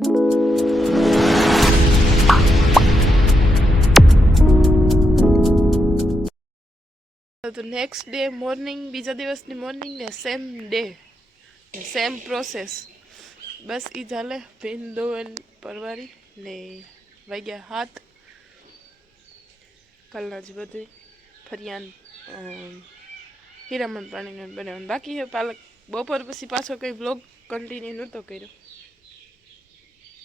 તો next day morning, બીજા દિવસની મોર્નિંગ ને સેમ ડે ને સેમ પ્રોસેસ. બસ એ ચાલે. ભીન ધોન પરવારી ને વાગ્યા હાથ. કાલના જ બધું ફરિયાન હીરામણ પાણીને બનાવવાનું બાકી છે. પાલક બપોર પછી પાછો કંઈ બ્લોગ કન્ટિન્યુ નહોતો કર્યો,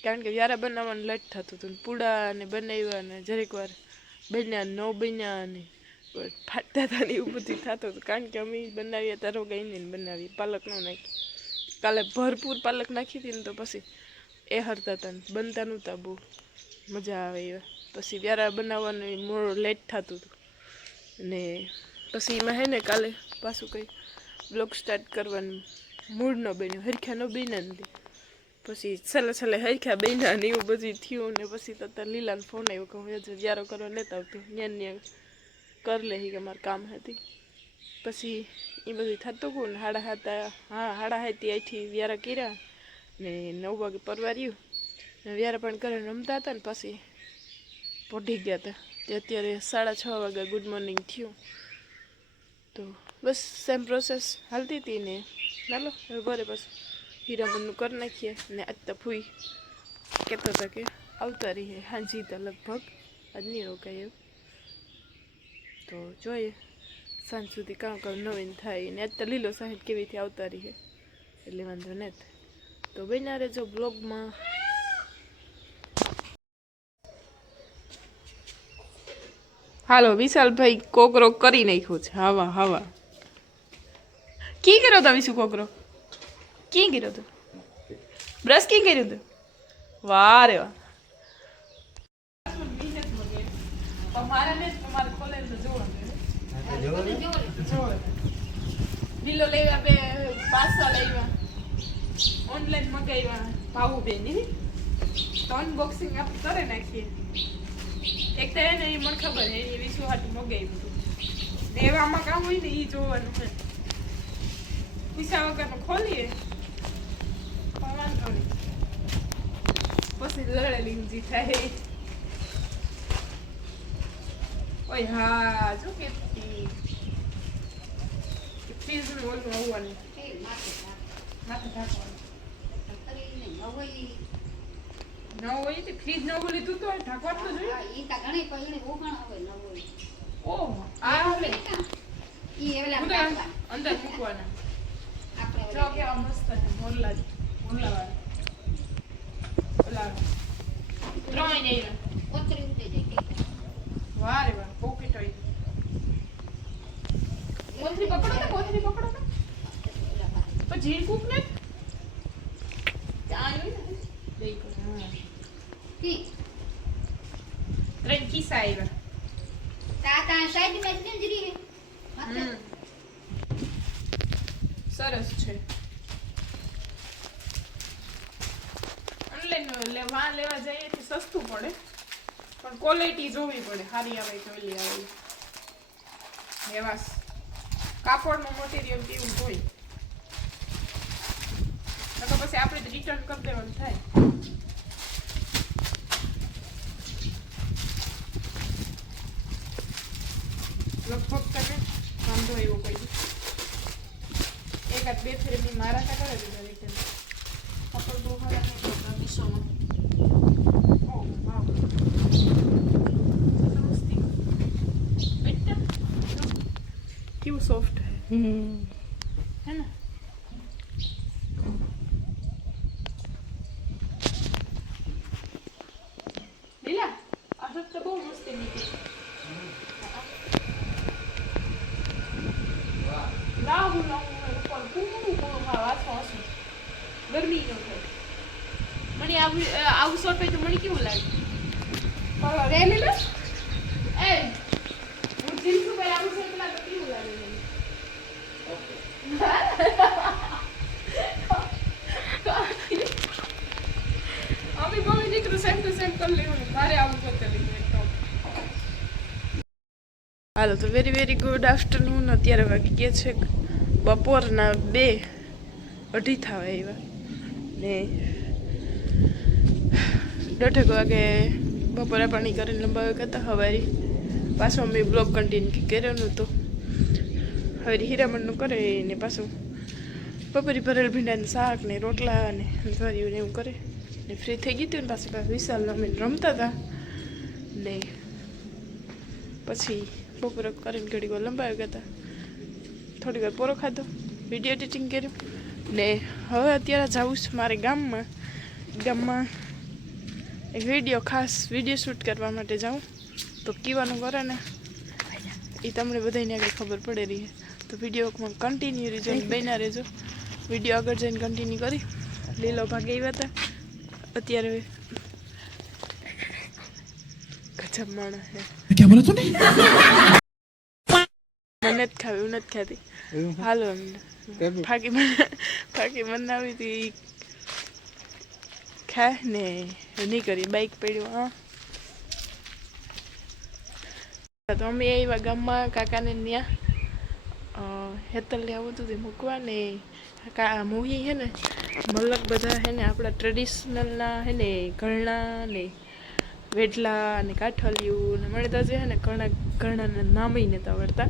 કારણ કે વ્યારા બનાવવાનું લેટ થતું હતું. પૂડા ને બનાવ્યા ને જરીક વાર બન્યા ન બન્યા ને ફાટતા હતા ને એવું બધું થતું હતું. કારણ કે અમે બનાવીએ તારો ગઈને બનાવીએ, પાલક ન નાખી. કાલે ભરપૂર પાલક નાખી હતી ને તો પછી એ હરતા હતા ને બનતા નહોતા, બહુ મજા આવે એવા. પછી વ્યારા બનાવવાનું મોડો લેટ થતું હતું ને પછી એમાં હે ને કાલે પાછું કંઈ બ્લોગ સ્ટાર્ટ કરવાનું મૂડ ન બન્યું, હરખ્યા ન બન્યા નથી. પછી છેલ્લે હરખ્યા બન્યા ને એવું બધું થયું ને પછી તો લીલાને ફોન આવ્યો કે હું હજુ વ્યારો કરવા લેતા આવતી, ત્યાં કરી લે કે મારે કામ હતી. પછી એ બધું થતું ગયું ને હાડા હાથી અહીંથી વ્યારા કર્યા ને 9 વાગે પરવાર્યું ને વ્યારા પણ કરે રમતા હતા ને પછી પોઢી ગયા હતા. તે અત્યારે 6:30 વાગ્યા ગુડ મોર્નિંગ થયું. તો બસ સેમ પ્રોસેસ હાલતી હતી ને ચાલો હવે ઘરે બસ હીરામણનું કરી નાખીએ. ને આજ તો ફૂઈ કહેતા હતા કે આવતા રહીએ હાજી તો લગભગ આજ નહીં રોકાય એવું. તો જોઈએ સાંજ સુધી કામ નવીન થાય ને આજ તો લીલો સાહેબ કેવીથી આવતા રહીએ એટલે વાંધો નથી. તો બન્યા રહેજો બ્લોગમાં. હાલો વિશાલભાઈ કોકરો કરી નાખ્યો છે. હવા કી કર્યો હતો વિશુ? કોકરો કી કર્યો હતો? બ્રશ કી કર્યું હતું? વાહ રે વાહ. લીલો લેવા બે પાસા લેવા ઓનલાઈન મંગાવ્યા ભાવું બેન તો અનબોક્સિંગ આપણે કરી નાખીએ. એક તો એને એ મને ખબર હે એ વિશ્વ હાટું મગાવ્યું હતું ને એવામાં કામ હોય ને એ જોવાનું છે. પૈસા વગરનું ખોલીએ વાંધો નહીં, પછી લડેલી ઊંધી થાય. ઓય હા જો કેટલી ફ્રીજનું ઓલું આવવાનું માથે ઢાંકવાનું ન હોય તો ફ્રીજ ન બોલી તું તો ઢાંકવાનું તો જોઈએ. ઈ તા ઘણી પગણી ઓખણ હોય ન હોય. ઓહ આ હવે ઈ એવલા અંદર મૂકવાના આપણે જો કેવા મસ્ત છે મોરલા વાળા ઓલા ત્રણ નહીં ઓતરી ઉતરી જાય કે વાહ રે વાહ પોકેટ હોય. કોથરી પકડો ને પણ ઝીણ કૂક ને આ હોય ને દેખો કી ત્રણ ખિસ્સા આવ્યા તા સાઈડ મેં જ જરી હે સરસ છે. ઓનલાઈન લેવા જઈએ તો સસ્તું પડે પણ ક્વોલિટી જોવી પડે, સારી આવે કે ઓલી આવે. એવા કાપડનું મટીરિયલ કેવું હોય તો પછી આપણે રિટર્ન કરી દેવાનું થાય. લગભગ તને વાંધો એવો કોઈ એકાદ બે ફેર બી મારા તા કરે દીધા રિટર્ન. કપડ બહુ ખરાબ નહીં કરતા વિશ્વમાં. ઓ વાવ કેવું સોફ્ટ હે ને. લીલા આ શર્ટ તો બહુ મસ્ત નીકળી. લાવું ઉપર પૂરું વાંચવા હશે ગરમી ન થાય. મને આવું શર્ટ હોય તો મને કેવું લાગે? રે લીલા એ હું જીન્સ ઉપર આવું શર્ટ લાગે કેવું લાગે? અમે મમ્મી દીકરું સેમ ટુ સેમ કરી લેવાનું. મારે આવું કરતા લીધું. હાલો તો વેરી ગુડ આફ્ટરનૂન. અત્યારે વાગી ગયા છે બપોરના 2:30 થવા આવ્યા ને 1:30 વાગે બપોરા પાણી કરીને લંબાવ્યા હતા સવારે પાછો અમે બ્લોગ કન્ટિન્યુ કર્યો નહોતો હવે હીરામણનું કરે ને પાછું બપોરે ભરેલ ભીંડાનું શાક ને રોટલા ને કર્યું ને એવું કરે ને ફ્રી થઈ ગઈ હતી ને પાછી વિશાલ અમે રમતા હતા ને પછી બપોરે કરીને ઘડી વાર લંબાવી ગયા હતા થોડી વાર પોરો ખાધો વિડીયો એડિટિંગ કર્યું ને હવે અત્યારે જાઉં છું મારે ગામમાં એક ખાસ વિડીયો શૂટ કરવા માટે જાઉં તો કીવાનું કરે ને એ તમને બધાને આગળ ખબર પડે રહી તો વિડીયોમાં કન્ટિન્યુ રહેજો બન્યા રહેજો વિડીયો આગળ જઈને કન્ટિન્યુ કરી લીલો ભાગ આવ્યા હતા અત્યારે ગજબ માણસ છે મને જ ખાવી નથી ખાતી હાલો ફાકી બનાવી હતી ખા ને નહીં કરી બાઈક પડ્યું હા તો અમે આવ્યા ગામમાં કાકાને ત્યાં હેતલ આવું હતું મૂકવા ને મોહી હે ને મલક બધા હે ને આપણા ટ્રેડિશનલના હે ને ઘરણા ને વેડલા ને કાઠલિયું ને મને તો જે હે ને ઘરણાના નામય નહોતા આવડતા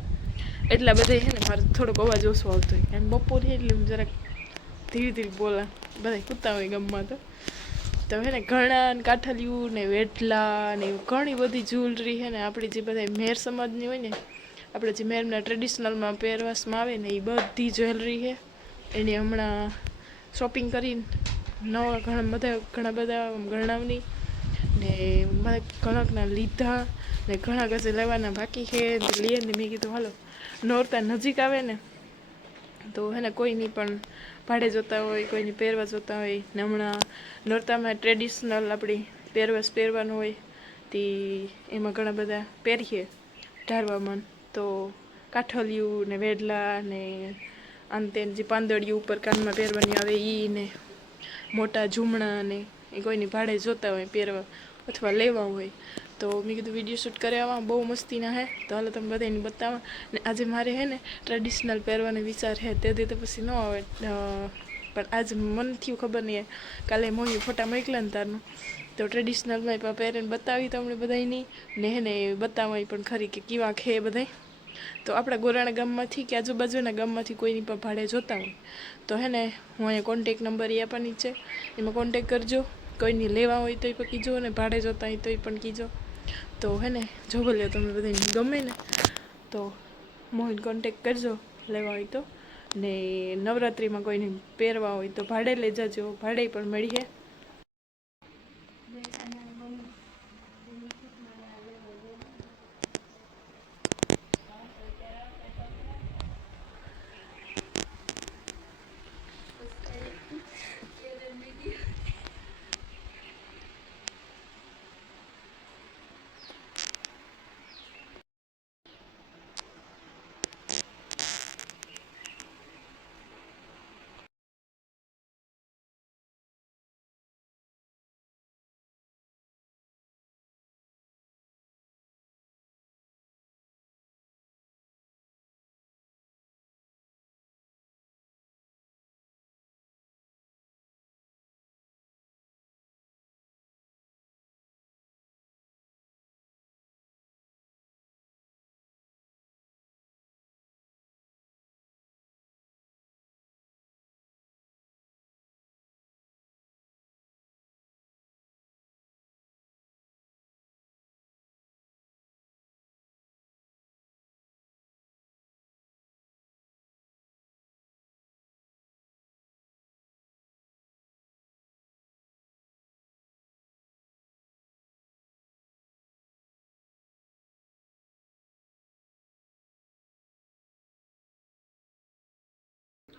એટલા બધા હે ને મારે થોડોક અવાજ ઓછો આવતો હોય એમ બપોરે એટલે હું જરાક ધીરે ધીરે બોલા બધા કૂતા હોય ગામમાં તો હે ને ઘરણા ને કાઠલિયું ને વેડલા ને ઘણી બધી જ્વેલરી હે ને આપણી જે બધા મેર સમાજની હોય ને આપણે જે મેરના ટ્રેડિશનલમાં પહેરવાસમાં આવે ને એ બધી જ્વેલરી છે એની હમણાં શોપિંગ કરીને નવા ઘણા બધા ગરણાવની ને ઘણાકના લીધા ને ઘણા કસે લેવાના બાકી છે લઈએ ને મેં કીધું હાલો નોરતા નજીક આવે ને તો હે ને કોઈની પણ ભાડે જોતા હોય કોઈની પહેરવા જોતા હોય ને હમણાં નોરતામાં ટ્રેડિશનલ આપણી પહેરવાનું હોય તે એમાં ઘણા બધા પહેરીએ ઢારવામાં તો કાઠલિયું ને વેડલા ને અંતે જે પાંદડિયું ઉપર કાનમાં પહેરવાની આવે એ ને મોટા ઝૂમણા ને એ કોઈની ભાડે જોતા હોય પહેરવા અથવા લેવા હોય તો મેં કીધું વિડીયો શૂટ કર્યા બહુ મસ્તીના હે તો હાલો તમે બધાને બતાવવા ને આજે મારે હે ને ટ્રેડિશનલ પહેરવાનો વિચાર હે તે તો પછી ન આવે પણ આજ મન થયું ખબર નહીં કાલે મોહી ફોટા મોકલ્યા ને તારનું તો ટ્રેડિશનલમાં પણ પહેરીને બતાવી તમને બધાની ને હે ને બતાવાય પણ ખરી કે કેવા ખે બધાય તો આપણા ગોરાણા ગામમાંથી કે આજુબાજુના ગામમાંથી કોઈની પણ ભાડે જોતા હોય તો હે ને હું અહીંયા કોન્ટેક નંબર એ આપવાની છે એમાં કોન્ટેક કરજો કોઈની લેવા હોય તોય પણ કીજો ને ભાડે જોતા હોય તોય પણ કીજો તો હે ને જો લ્યો તમે બધાને ગમે ને તો મોહિન કોન્ટેક કરજો લેવા હોય તો ને નવરાત્રિમાં કોઈને પહેરવા હોય તો ભાડે લઈ જજો ભાડે પણ મળીએ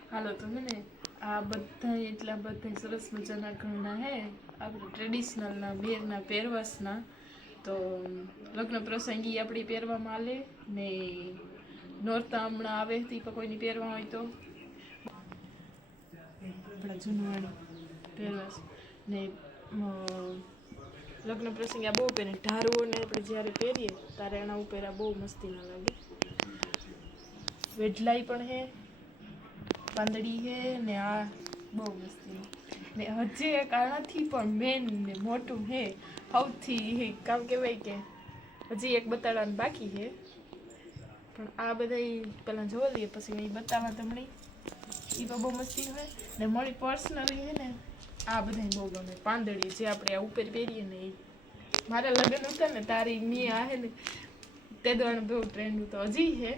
હાલો તમે ને આ બધા એટલા બધા સરસ મજાના ઘરણા હે આપણે ટ્રેડિશનલના બેરના પહેરવાસના તો લગ્ન પ્રસંગી આપણી પહેરવામાં આલે ને નોરતા હમણાં આવે તે પણ કોઈની પહેરવા હોય તો આપણા જૂનવાણી પહેરવાસ ને લગ્ન પ્રસંગે આ બહુ પહેરે ઢારુઓને આપણે જ્યારે પહેરીએ ત્યારે એના ઉપર આ બહુ મસ્તી ના લાગે વેઢલાઈ પણ હે પાંદડી હે ને આ બહુ મસ્તી ને હજી એક આનાથી પણ મેન ને મોટું હે સૌથી કામ કહેવાય કે હજી એક બતાડવાનું બાકી છે, પણ આ બધા પહેલાં જોવા લઈએ પછી એ બતાવવા તમને એ પણ બહુ મસ્તી હોય ને મારી પર્સનલી છે ને આ બધા બહુ ગમે પાંદડી જે આપણે આ ઉપર પહેરીએ ને એ મારા લગ્ન હતા ને તારી મી આ હે ને તે દ્વારા બહુ ટ્રેન્ડ હતો હજી છે,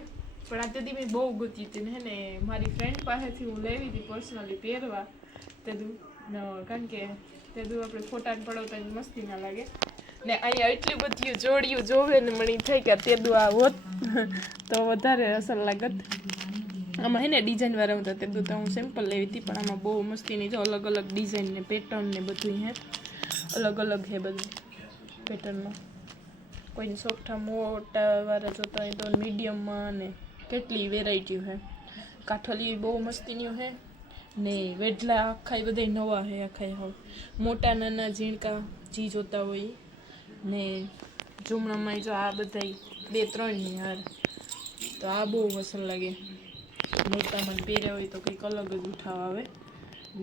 પણ આ તેથી મેં બહુ ગોતી હતી ને હે ને મારી ફ્રેન્ડ પાસેથી હું લેવી હતી પર્સનલી પહેરવા તેદું કારણ કે તેદું આપણે ફોટાને પડાવતા મસ્તી ના લાગે ને અહીંયા એટલી બધી જોડિયું જોવે ને મને થાય કે તેદું આ હોત તો વધારે અસર લાગત. આમાં હે ને ડિઝાઇન વાળા હતા તેદું તો હું સિમ્પલ લેવી હતી, પણ આમાં બહુ મસ્તીની જો અલગ અલગ ડિઝાઇન ને પેટર્ન ને બધું હે અલગ અલગ હે બધું પેટર્નમાં. કોઈને સોફ્ટા મોટા વાળા જોતા હોય તો મીડિયમમાં ને કેટલી વેરાયટી હે. કાઠલી બહુ મસ્તીની હે ને વેડલા આખા બધા નવા હે આખા હવે મોટા નાના ઝીણકા જી જોતા હોય ને જુમણામાં જો આ બધા 2-3 ને યાર તો આ બહુ પસંદ લાગે. મોટામાં પહેર્યા હોય તો કંઈક અલગ જ ઉઠાવ આવે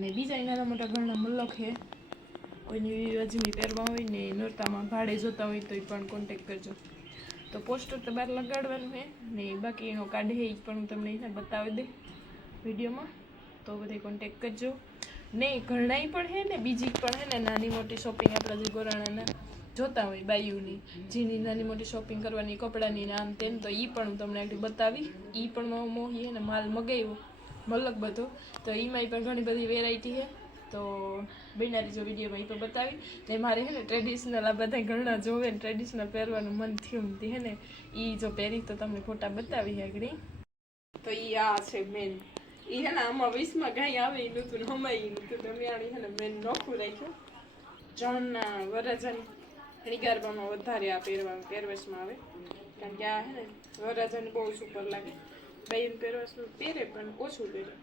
ને બીજા નાના મોટા ઘણા મલક છે. કોઈની અજમી પહેરવા હોય ને નોરતામાં ભાડે જોતા હોય તો એ પણ કોન્ટેક કરજો. તો પોસ્ટર તો બહાર લગાડવાનું છે ને બાકી એનો કાઢે એ પણ હું તમને એને બતાવી દે વિડીયોમાં, તો બધે કોન્ટેક કરજો. ને ઘણાય પણ છે ને બીજી પણ છે ને નાની મોટી શોપિંગ આપણા જે ગોરાણાના જોતા હોય બાયુની જેની નાની મોટી શોપિંગ કરવાની કપડાની નામ તેમ તો એ પણ હું તમને આગળ બતાવી. એ પણ મોહી હે ને માલ મગાવ્યો મલક બધો તો એમાંય પણ ઘણી બધી વેરાયટી છે, તો બનારી જો વિડીયોમાં એ પણ બતાવી. ને મારે છે ને ટ્રેડિશનલ આ બધા ઘણા જોવે ને ટ્રેડિશનલ પહેરવાનું મન થયું હે ને એ જો પહેરી તો તમને ફોટા બતાવી આગળ. તો એ આ છે મેન એ હે ને આમાં 20માં ગાય આવે એ નહોતું ને હમાય એ નહોતું તો મેં હે ને મેન નોખું રાખ્યું. જણના વરરાજાની શણગારવામાં વધારે આ પહેરવેશમાં આવે, કારણ કે આ હે ને વરરાજાને બહુ સુપર લાગે. બાઈનું પહેરવેશનું પહેરે પણ ઓછું પહેરે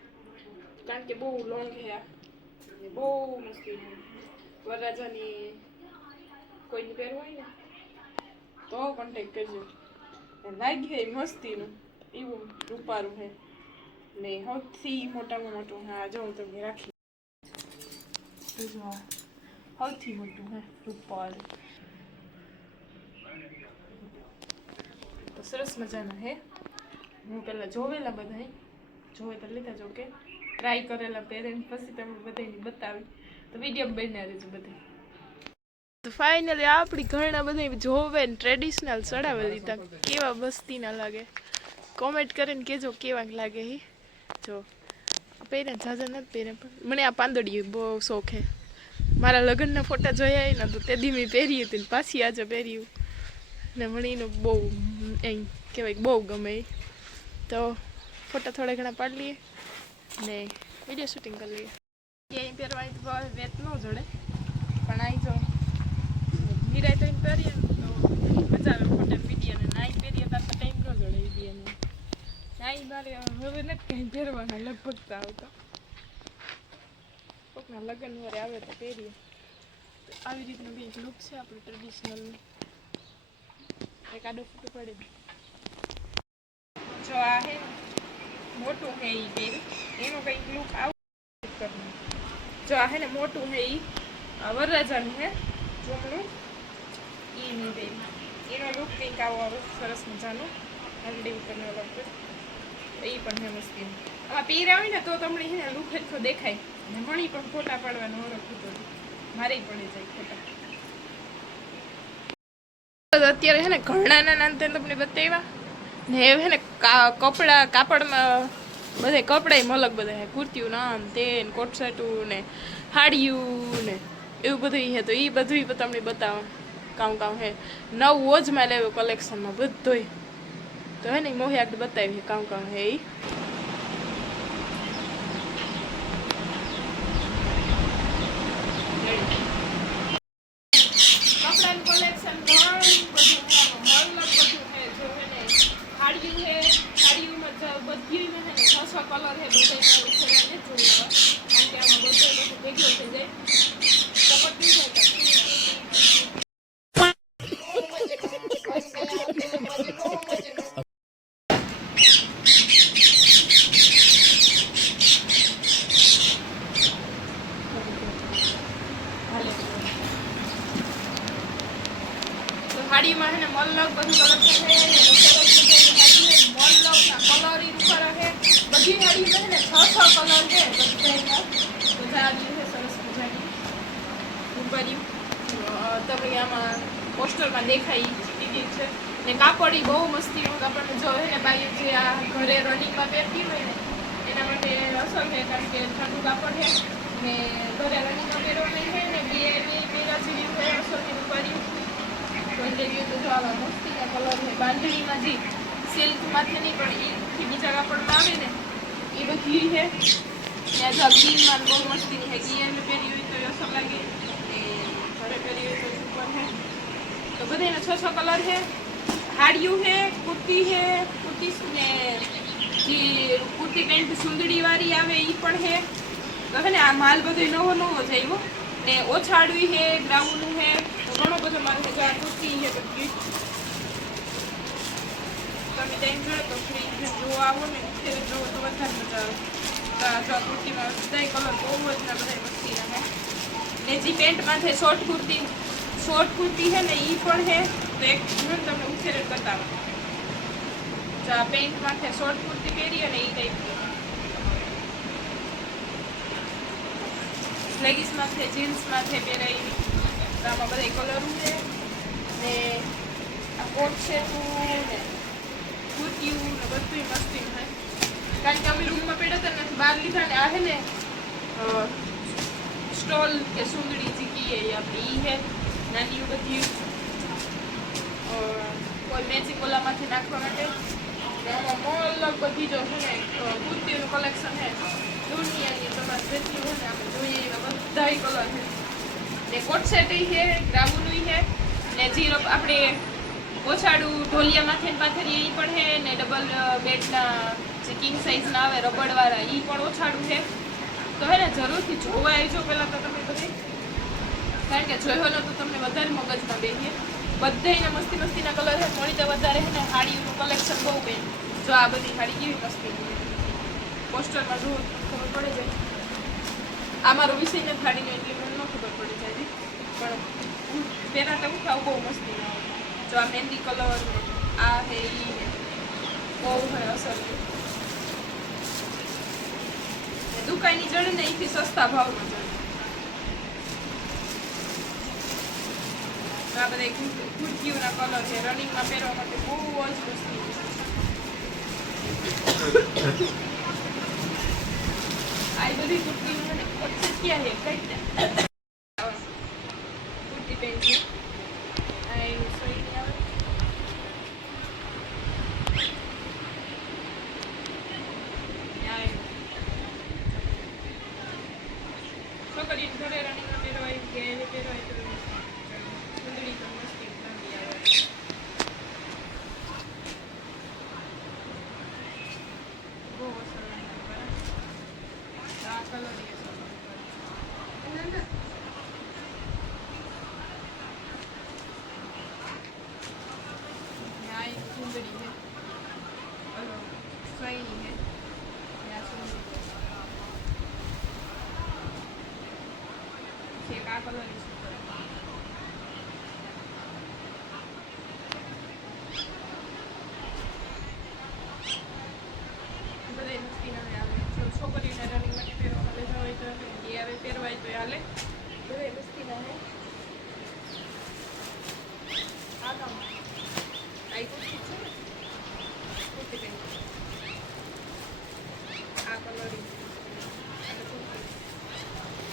કારણ કે બહુ લોંગ હે આ બહુ મસ્તી વરરાજાની કોઈને પહેરવું હોય ને તો કોન્ટેક કરજો. લાગે મસ્તીનું એવું રૂપારું હે ને સૌથી મોટામાં મોટું હા જો હું તમને રાખી સૌથી મોટું હે રૂપારું તો સરસ મજાના હે. હું પહેલાં જોવેલા બધા જોવે તો લીધા જો કે ટ્રાય કરેલા પહેરે પછી તમે બધાને બતાવી તો વિડીયો બન્યા રહેજો બધા. તો ફાઇનલી આપણી ઘરના બધા જોવે ને ટ્રેડિશનલ ચડાવી દીધા કેવા મસ્તી ના લાગે. કોમેન્ટ કરીને કહેજો કેવા લાગે એ. જો પહેરે ઝાઝા નથી પહેરે પણ મને આ પાંદડી બહુ શોખ હે. મારા લગ્નના ફોટા જોયા ને તો તે દી મેં પહેરી હતી ને પાછી આજે પહેર્યું ને મને એનું બહુ એમ કહેવાય બહુ ગમે. તો ફોટા થોડા ઘણા પાડી લઈએ ને વિડીયો શૂટિંગ કરી લઈએ. ક્યાંય પહેરવાની તો વેત ન જોડે પણ આવી જો મીરાય તો પહેરીએ ને તો મજા આવે ફોટા વિડીયો ને નાઈ પહેરીએ તો ટાઈમ ન જોડે વિડીયોને નાઈ મારે હવે નથી કંઈ પહેરવાના લગભગ તો આવતા કોકના લગ્ન વારે આવે તો પહેરીએ. તો આવી રીતનું બી લુક છે આપણું ટ્રેડિશનલનું. એક આડો ફોટો પડે જો આ હે મોટું હે એ પહેર્યું એનું કંઈક લુક આવું. જો આ હે ને મોટું હે એ વરરાજાનું હે જમણું એ નહીં પહેર્યું એનો લુક કંઈક આવો આવે સરસ મજાનું હલ્દી ઉપરનો લગતો એ પણ હે મસ્તી. આમાં પહેર્યા હોય ને તો તમને હે ને લુક હરખો દેખાય ને મણી પણ ફોટા પાડવાનો ઓળખ હતો મારે પડી જાય ફોટા. અત્યારે હે ને ઘણા નાના તમને બતાવ્યા ને હે ને કાપડમાં બધે કપડાં મલક બધા હે કુર્તીયું નામ તે કોટ સેટું ને હાડિયું ને એવું બધું હે. તો એ બધું તમને બતાવવા કામ હે નવું જ માં લેવું કલેક્શનમાં બધુંય તો હે ને મોહી આગળ બતાવી કામ હે એ. કપડાનું કલેક્શન ઘણું બધું મલક બધું હે જો હે ને હાડિયું હે હાડિયુંમાં બધી હે ને 6 કલર હે બધા ઉખેડા ને જોવા કારણ કે આમાં બધું ભેગું થઈ જાય તો પટી જાય. હાડીમાં હે ને મલક બધું કલેક્શન હે ને મલકના કલર ઈ ઉપર હે બધી હાડીમાં હે ને 6 કલર હે બધાયના બધા જે છે સરસ મજાની ઉપર તમે આમાં પોસ્ટરમાં દેખાય દીધી છે ને કાપડ ઈ બહુ મસ્તીનું આપણને જો હે ને બાઈ જે આ ઘરે રનિંગમાં પહેરતી હોય ને એના માટે અસર છે કારણ કે ઠંડુ કાપડ છે ને ઘરે રનિંગમાં પહેરવાની છે ને બેરા જેવી છે અસરની ઉપરી તો એટલે તો જો આવા મસ્તીના કલર છે બાંધણીમાં જે સિલ્કમાંથી નહીં પણ એથી બીજા કાપડમાં આવે ને એ બધી છે ને જો ગીરમાં બહુ મસ્તીની છે ગી એટલે પહેરી હોય તો અસર લાગે ને ઘરે પહેરી હોય તો ઉપર છે તો બધાને 6 કલર છે હાડિયું છે કુર્તી છે કુર્તી ને જે કુર્તી પેન્ટ સુંદડી વાળી આવે એ પણ છે તો છે ને આ માલ બધો નવો નવો છે એવો ને ઓછાડવી છે ગ્રાઉન્ડનું છે તો ઘણો બધો માલ છે જો આ કુર્તી છે બધી તમે ટાઈમ જોડે તો ફ્રી જોવા આવો ને ત્યારે જોવો તો વધારે મજા આવે તો આ કુર્તીમાં બધા કલર બહુ જ ને બધા મસ્તી રહે ને જે પેન્ટમાં છે શોર્ટ કુર્તી છે ને એ પણ છે તો એક હું તમને ઉછેર બતાવું જો આ પેન્ટ માથે શોર્ટ કુર્તી પહેરી અને એ ટાઈપની લેગીસ માથે જીન્સ માથે પહેરાવી તો આમાં બધા કલર છે ને આ કોટ છે ને કુર્તીયું ને બધું મસ્તી થાય કારણ કે અમે રૂમમાં પહેર્યા હતા ને બહાર લીધા ને આ છે ને સ્ટોલ કે સુંદડી જીકી આપણી ઈ છે નાની બધી કોઈ મેચિંગ ઓલામાંથી નાખવા માટે આમાં બધી જો છે ને કુર્તીનું કલેક્શન છે દુનિયાની તમારે જેટલી હોય ને આપણે જોઈએ એવા બધા કલર છે ને કોટ સેટ છે ગ્રાઉન્ડ છે ને જીરો આપણે ઓછાડું ઢોલિયામાંથી પાથરીએ એ પણ છે ને ડબલ બેડના જે કિંગ સાઇઝના આવે રબડવાળા એ પણ ઓછાડું છે તો હે ને જરૂરથી જોવા આવજો પહેલાં તો તમે બધી કારણ કે જોયો તો તમને વધારે મગજમાં બેસીએ બધાને મસ્તીના કલર છે મળી તો વધારે છે ને હાડીનું કલેક્શન બહુ બેન જો આ બધી હાડી કેવી મસ્તી પોસ્ટરમાં જો ખબર પડે જાય આ મારો વિષય ને હાડીનો એટલે મને ન ખબર પડી જાય પણ પહેલાં તો ઉઠાવ બહુ મસ્તી ના હોય જો આ મહેંદી કલર આ હે ઈ બહુ હોય અસર દુકાનની જડે ને એથી સસ્તા ભાવમાં જડે આ બધા કુર્તીઓના કલર છે રનિંગમાં પહેરવા માટે બહુ જ મસ્તી આ બધી કુર્તીઓ મને પરચેસ ક્યાં છે કઈ કુર્તી પેન્ટ છે આ એવું સોઈની આવે છોકરી ઘરે રનિંગમાં પહેરવાય કે એને પહેરવાય તો સુંદરી તો મસ્તી લાંબી આવે બહુ અસર આ કલર આ એક સુંદરી છે સોઈની છે આ સુંદરી આ કલર બધા મસ્તી ના આવે છોકરીઓને રનિંગ માટે પહેરવા માટે હોય તો એ હવે પહેરવાય તો હાલે બધા મસ્તી ના હે આ કામ આ કુર્તી છે ને કુર્તી પહેરી આ કલર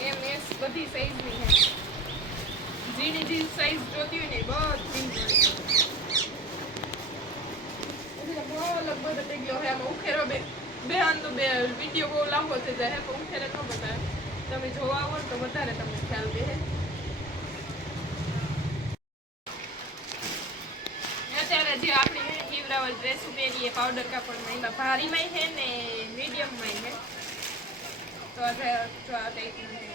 એમ એસ બધી સાઈઝની છે જેની જે સાઈઝ જોતી હોય ને બધી લગભગ થઈ ગયો આમાં ઉખેરો બે આમ તો બે વિડીયો બહુ લાંબો થઈ જાય પણ ઉખેરે ન બતાવે તમે જોવા આવો તો વધારે તમને ખ્યાલ દે અત્યારે જે આપણે હીવરાવલ ડ્રેસ પહેરીએ પાવડર કાપડમાં એમાં ભારીમાં છે ને મીડિયમમાં છે તો આ ટાઈપનું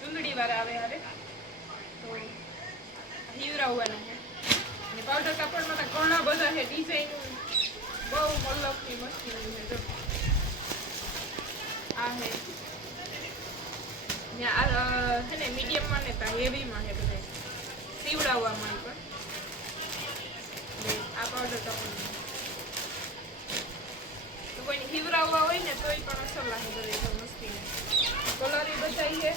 ચૂંદડી વાળા આવે હારે તો હીવરાવવાના છે અને પાવડર કાપડમાં તો ઘણા બધા છે ડિઝાઇન બહુ મલકની મસ્તીની છે જો આ હે ને આ છે ને મીડિયમમાં ને તા હેવીમાં છે બધા સીવડાવવામાં પણ આ પાવડર ટપું તો કોઈને હિવરાવવા હોય ને તોય પણ અસર લાગે કરે તો મસ્તી કલર એ બચાવી છે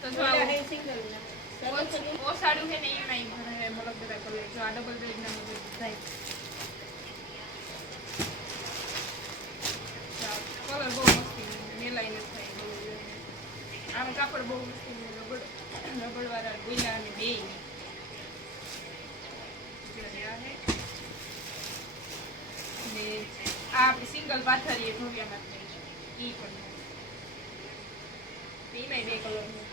તો જો ઓ સાડું છે ને એમાં ભણે મલક બધા કલર જો આ ડબલ બેડ ના બધું થાય કલર બહુ મસ્તી મેલાઈ ન થાય બહુ આમ કાપડ બહુ મસ્તી રબડ વાળા ગોઈલા અને બે ને આ આપણી સિંગલ પાથરીએ ધોવ્યા માટે ઈ પણ એમાં બે કલર